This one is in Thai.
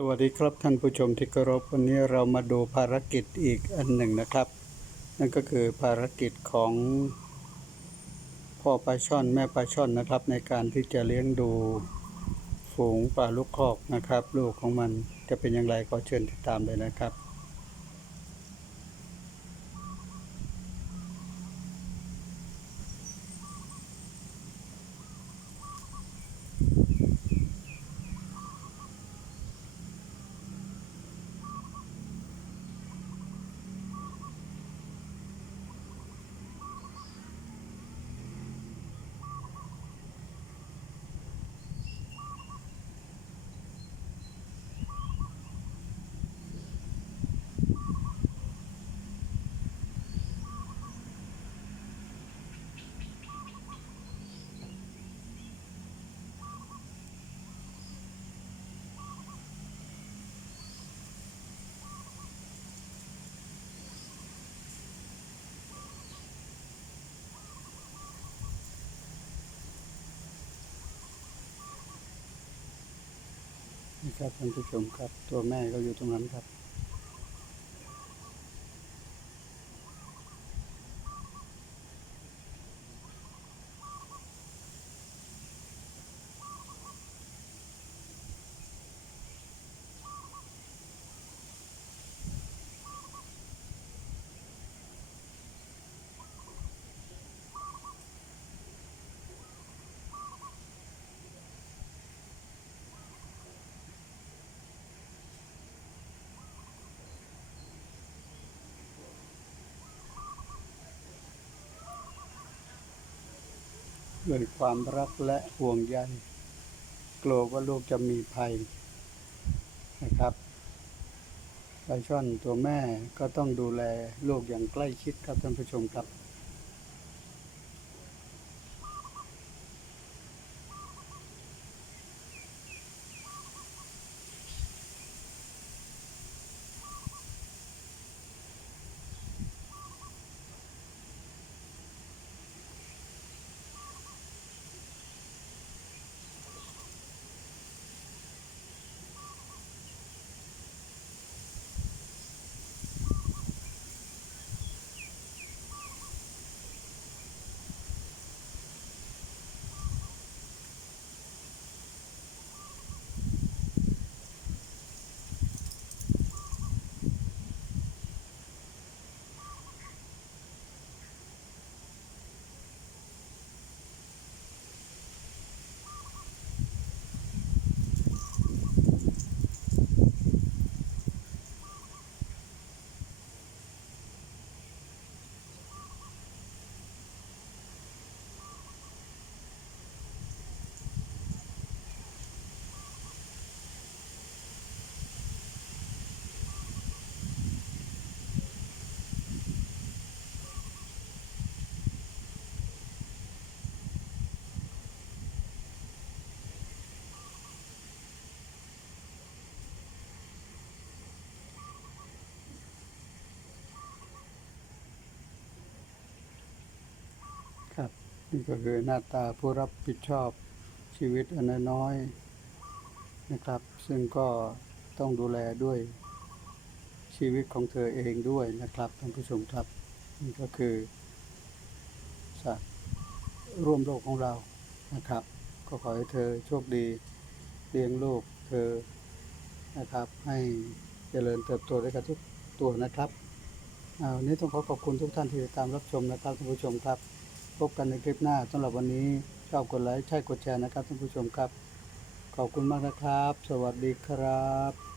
สวัสดีครับท่านผู้ชมที่เคารพวันนี้เรามาดูภารกิจอีกอันหนึ่งนะครับ นั่นก็คือภารกิจของพ่อปลาช่อนแม่ปลาช่อนนะครับ ในการที่จะเลี้ยงดูฝูงปลาลูกคอกนะครับ ลูกของมันจะเป็นอย่างไรก็เชิญติดตามเลยนะครับ นี่ครับท่านผู้ชมครับ ตัวแม่ก็อยู่ตรงนั้นครับ ด้วยความรักและห่วงใยกลัวว่าลูกจะมีภัยนะครับปลาช่อนตัวแม่ก็ต้องดูแลลูกอย่างใกล้ชิดครับท่านผู้ชมครับ ครับ นี่ก็คือหน้าตาผู้รับผิดชอบชีวิตอันน้อยนะครับ ซึ่งก็ต้องดูแลด้วยชีวิตของเธอเองด้วยนะครับท่านผู้ชมครับ นี่ก็คือสัตว์ร่วมโลกของเรานะครับ ก็ขอให้เธอโชคดีเลี้ยงลูกเธอนะครับ ให้เจริญเติบโตด้วยกันทุกตัวนะครับอ่าวันนี้ต้องขอขอบคุณทุกท่านที่ติดตามรับชมนะครับท่านผู้ชมครับ พบกันในคลิปหน้าสำหรับวันนี้ชอบกดไลค์ใช่กดแชร์นะครับท่านผู้ชมครับ ขอบคุณมากนะครับ สวัสดีครับ